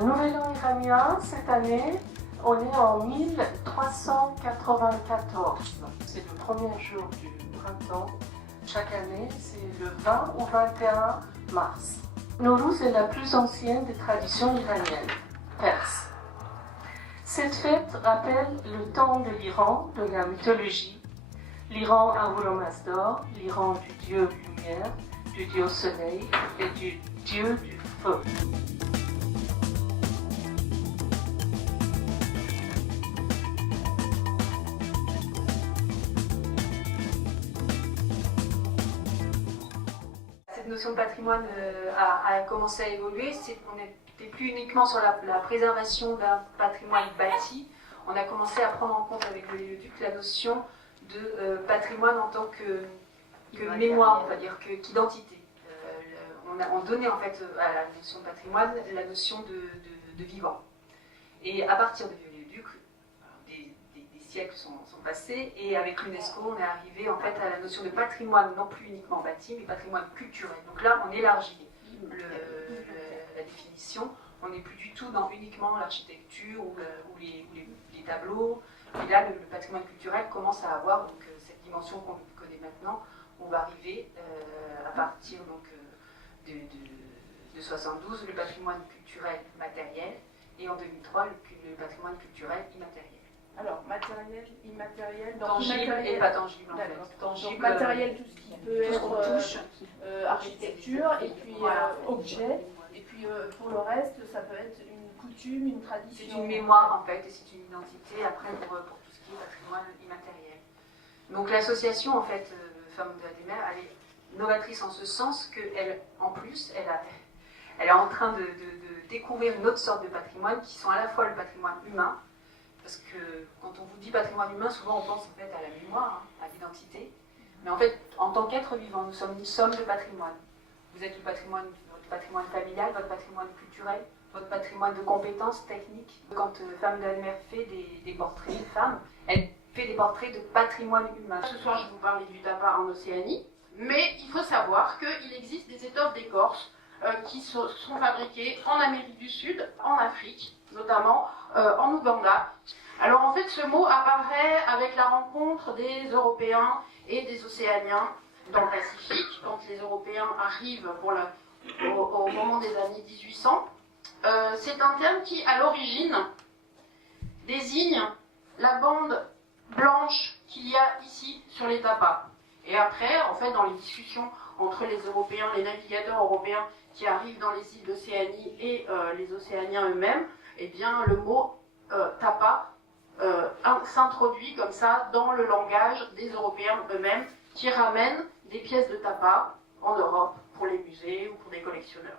Nouvel an iranien, cette année, on est en 1394. C'est le premier jour du printemps. Chaque année, c'est le 20 ou 21 mars. Nowruz est la plus ancienne des traditions iraniennes, perses. Cette fête rappelle le temps de l'Iran, de la mythologie. L'Iran Ahura-Mazda, l'Iran du dieu lumière, du dieu soleil et du dieu du feu. Cette notion de patrimoine a commencé à évoluer. On n'était plus uniquement sur la préservation d'un patrimoine bâti. On a commencé à prendre en compte avec le Léoduc la notion de patrimoine en tant que mémoire, on va dire, qu'identité. On donnait en fait à la notion de patrimoine la notion de vivant. Et à partir du Léoduc, des siècles sont passés, et avec l'UNESCO, on est arrivé en fait à la notion de patrimoine, non plus uniquement bâti, mais patrimoine culturel. Donc là, on élargit la définition. On n'est plus du tout dans uniquement l'architecture ou les tableaux. Et là, le patrimoine culturel commence à avoir donc, cette dimension qu'on connaît maintenant. On va arriver à partir donc, de 72, le patrimoine culturel matériel, et en 2003, le patrimoine culturel immatériel. Alors, matériel, immatériel, tangible et pas tangible en fait. Tangible, donc matériel, tout ce qui peut être architecture, et puis voilà. Objet, et puis pour le reste, ça peut être une coutume, une tradition. C'est une mémoire en fait, et c'est une identité après pour tout ce qui est patrimoine immatériel. Donc l'association en fait, Femmes de la Démer, elle est novatrice en ce sens qu'elle, en plus, elle est en train de découvrir une autre sorte de patrimoine qui sont à la fois le patrimoine humain, parce que quand on vous dit patrimoine humain, souvent on pense en fait à la mémoire, à l'identité, mais en fait, en tant qu'être vivant, nous sommes une somme de patrimoine. Vous êtes votre patrimoine familial, votre patrimoine culturel, votre patrimoine de compétences techniques. Quand Femme de la Mer fait des portraits de femmes, elle fait des portraits de patrimoine humain. Ce soir, je vais vous parler du tapas en Océanie, mais il faut savoir qu'il existe des étoffes d'écorce qui sont fabriquées en Amérique du Sud, en Afrique, notamment en Ouganda. Alors en fait, ce mot apparaît avec la rencontre des Européens et des Océaniens dans le Pacifique, quand les Européens arrivent au moment des années 1800. C'est un terme qui, à l'origine, désigne la bande blanche qu'il y a ici sur les tapas. Et après, en fait, dans les discussions entre les Européens, les navigateurs européens qui arrivent dans les îles d'Océanie et les Océaniens eux-mêmes, eh bien, le mot tapas s'introduit comme ça dans le langage des Européens eux-mêmes qui ramènent des pièces de tapas en Europe pour les musées ou pour des collectionneurs.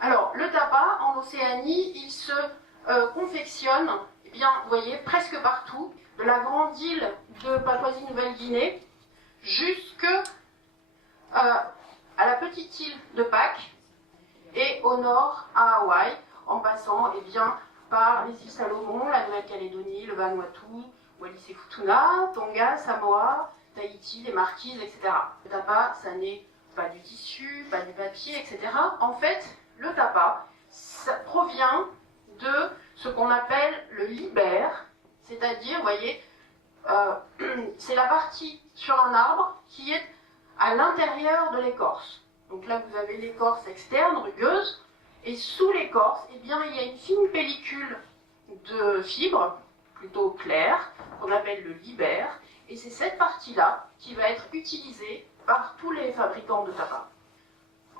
Alors, le tapas en Océanie, il se confectionne, eh bien, vous voyez, presque partout, de la grande île de Papouasie-Nouvelle-Guinée jusqu'à la petite île de Pâques et au nord à Hawaï, en passant eh bien, par les îles Salomon, la Nouvelle-Calédonie, le Vanuatu, Wallis et Futuna, Tonga, Samoa, Tahiti, les Marquises, etc. Le tapas, ça n'est pas du tissu, pas du papier, etc. En fait, le tapas, ça provient de ce qu'on appelle le libère, c'est-à-dire, vous voyez, c'est la partie sur un arbre qui est à l'intérieur de l'écorce. Donc là, vous avez l'écorce externe, rugueuse, et sous l'écorce, eh bien, il y a une fine pellicule de fibres, plutôt claire, qu'on appelle le libère, et c'est cette partie-là qui va être utilisée par tous les fabricants de tabac.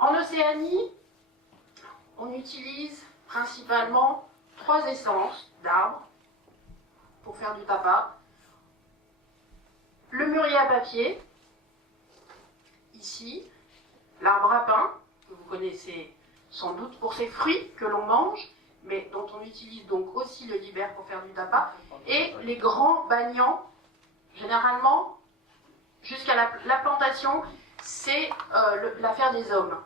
En Océanie, on utilise principalement 3 essences d'arbres pour faire du tabac. Le mûrier à papier, ici, l'arbre à pain, que vous connaissez sans doute pour ses fruits que l'on mange, mais dont on utilise donc aussi le libère pour faire du tabac, et les grands banians, généralement, jusqu'à la plantation, c'est l'affaire des hommes.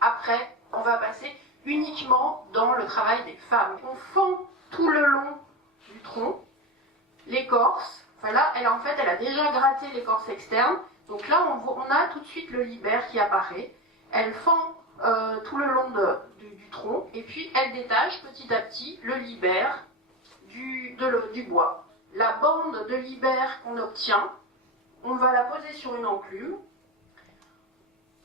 Après, on va passer uniquement dans le travail des femmes. On fend tout le long du tronc l'écorce. Voilà, elle a déjà gratté l'écorce externe. Donc là, on a tout de suite le libère qui apparaît. Elle fend tout le long du tronc, et puis elle détache petit à petit le libère du bois. La bande de libère qu'on obtient, on va la poser sur une enclume.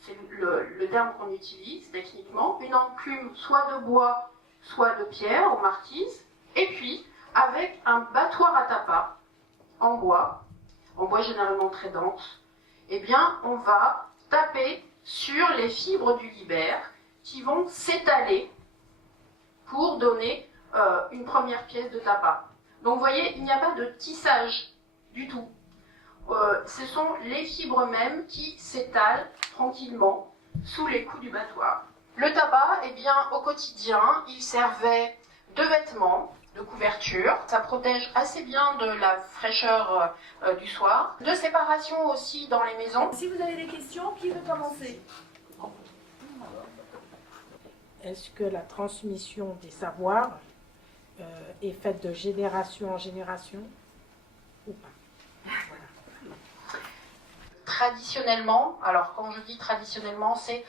C'est le terme qu'on utilise techniquement. Une enclume soit de bois, soit de pierre ou marquise. Et puis, avec un battoir à tapas en bois généralement très dense, eh bien, on va taper sur les fibres du libère qui vont s'étaler pour donner une première pièce de tapas. Donc vous voyez, il n'y a pas de tissage du tout. Ce sont les fibres mêmes qui s'étalent tranquillement sous les coups du battoir. Le tapas, eh bien, au quotidien, il servait de vêtements, de couverture. Ça protège assez bien de la fraîcheur du soir. De séparation aussi dans les maisons. Si vous avez des questions, qui veut commencer? Est-ce que la transmission des savoirs est faite de génération en génération ou pas? Voilà. Traditionnellement, alors quand je dis traditionnellement, c'est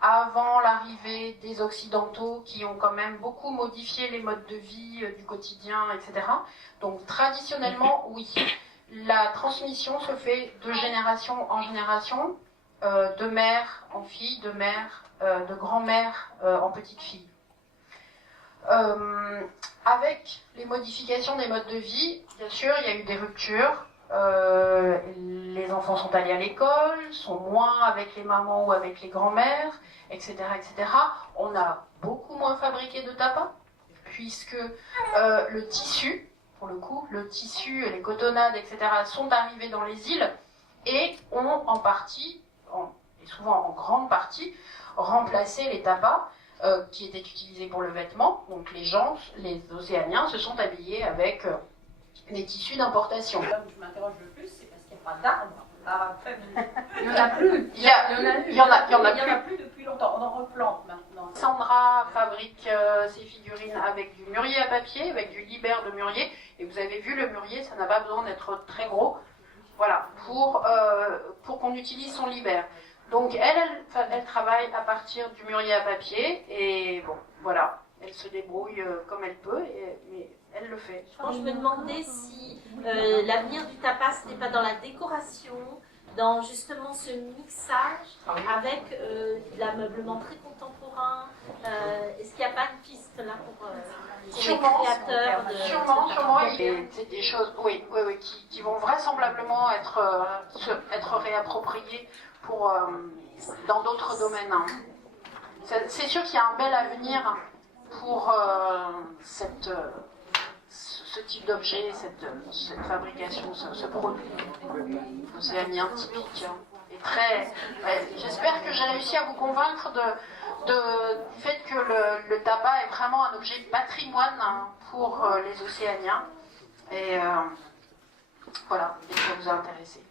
avant l'arrivée des Occidentaux qui ont quand même beaucoup modifié les modes de vie du quotidien, etc. Donc traditionnellement, oui, la transmission se fait de génération en génération, de mère en fille, de mère, de grand-mère en petite fille. Avec les modifications des modes de vie, bien sûr, il y a eu des ruptures. Les enfants sont allés à l'école, sont moins avec les mamans ou avec les grands-mères, etc., etc. On a beaucoup moins fabriqué de tapas, puisque le tissu, pour le coup, le tissu et les cotonnades, etc., sont arrivés dans les îles et ont en partie, et souvent en grande partie, remplacé les tapas qui étaient utilisés pour le vêtement. Donc les gens, les Océaniens, se sont habillés avec les tissus d'importation. Là où je m'interroge le plus, c'est parce qu'il n'y a pas d'arbres. Il n'y en a plus. Il y en a plus depuis longtemps. On en replante maintenant. Sandra fabrique ses figurines avec du mûrier à papier, avec du libère de mûrier. Et vous avez vu, le mûrier, ça n'a pas besoin d'être très gros. Voilà, pour qu'on utilise son libère. Donc elle travaille à partir du mûrier à papier. Et bon, voilà, elle se débrouille comme elle peut, mais elle le fait. Je me demandais si l'avenir du tapas n'est pas dans la décoration, dans justement ce mixage avec l'ameublement très contemporain. Est-ce qu'il n'y a pas de piste là pour les créateurs de Sûrement, c'est des choses, oui, qui vont vraisemblablement être réappropriées dans d'autres domaines. Hein. C'est sûr qu'il y a un bel avenir pour ce type d'objet, cette fabrication, ce produit océanien typique. Et j'espère que j'ai réussi à vous convaincre du fait que le tabac est vraiment un objet patrimoine pour les Océaniens. Et voilà, et ça vous a intéressé.